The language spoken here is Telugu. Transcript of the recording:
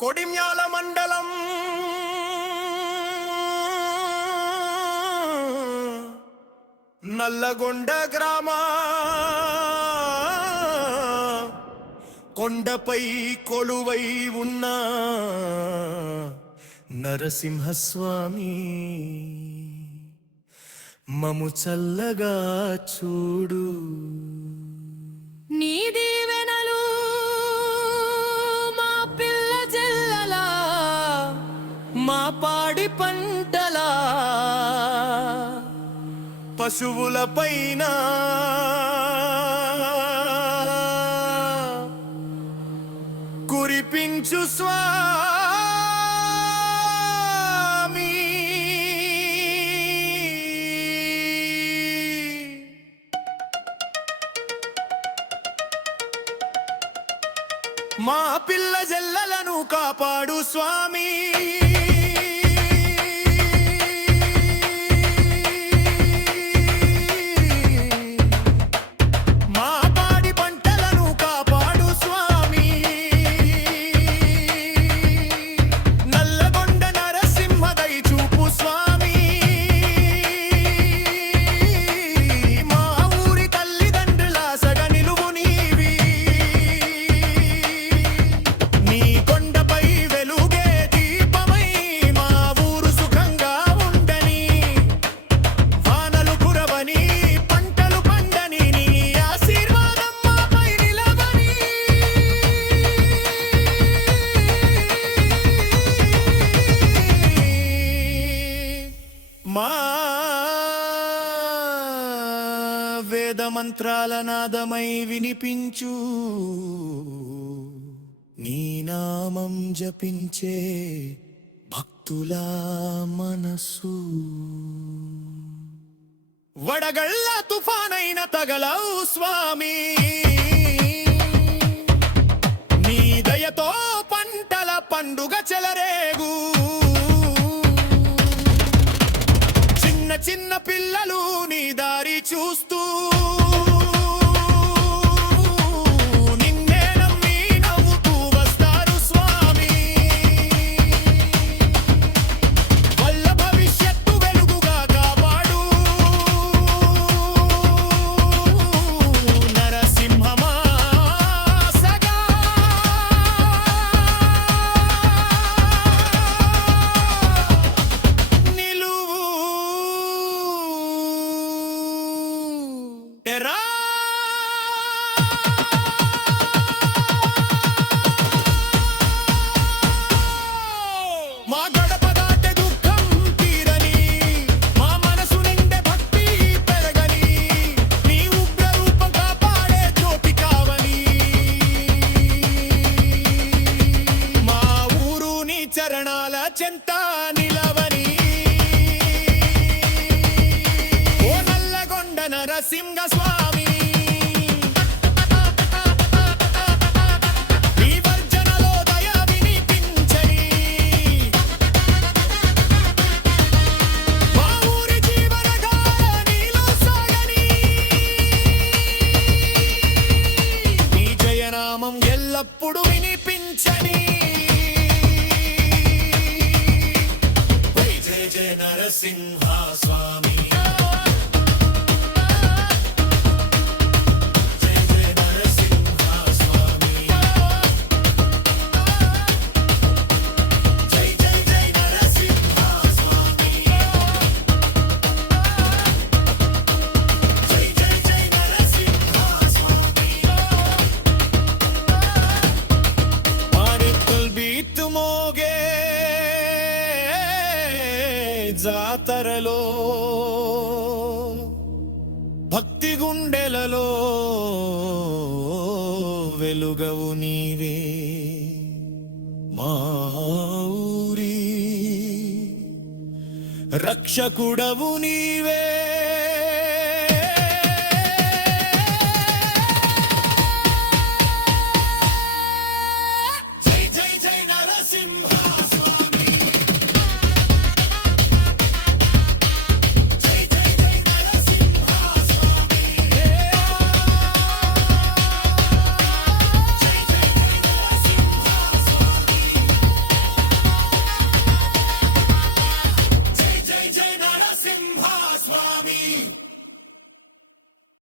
కొడిమ్యాల మండలం. నల్లగొండ గ్రామ. కొండపై కొలువై ఉన్న నరసింహస్వామి. మము చల్లగా చూడు. నీ పాడి పంటలా. పశువుల పైన. కురిపించు స్వామి. మా పిల్ల జల్లలను కాపాడు స్వామి. వేద మంత్రాల నాదమై వినిపించు. నీ నామం జపించే భక్తుల మనసు. వడగళ్ళ తుఫానైన తగలవు స్వామి. నీ దయతో పంటల పండుగ చెలరేగు. చిన్న చిన్న పిల్లలు నీ చరణాల చెంత నిలవని. ఓ నల్లగొండ నరసింహ స్వామి ఎల్లప్పుడూ విని జాతరలో భక్తి గుండెలలో వెలుగవు నీవే. మా ఊరి రక్షకుడవు నీవే.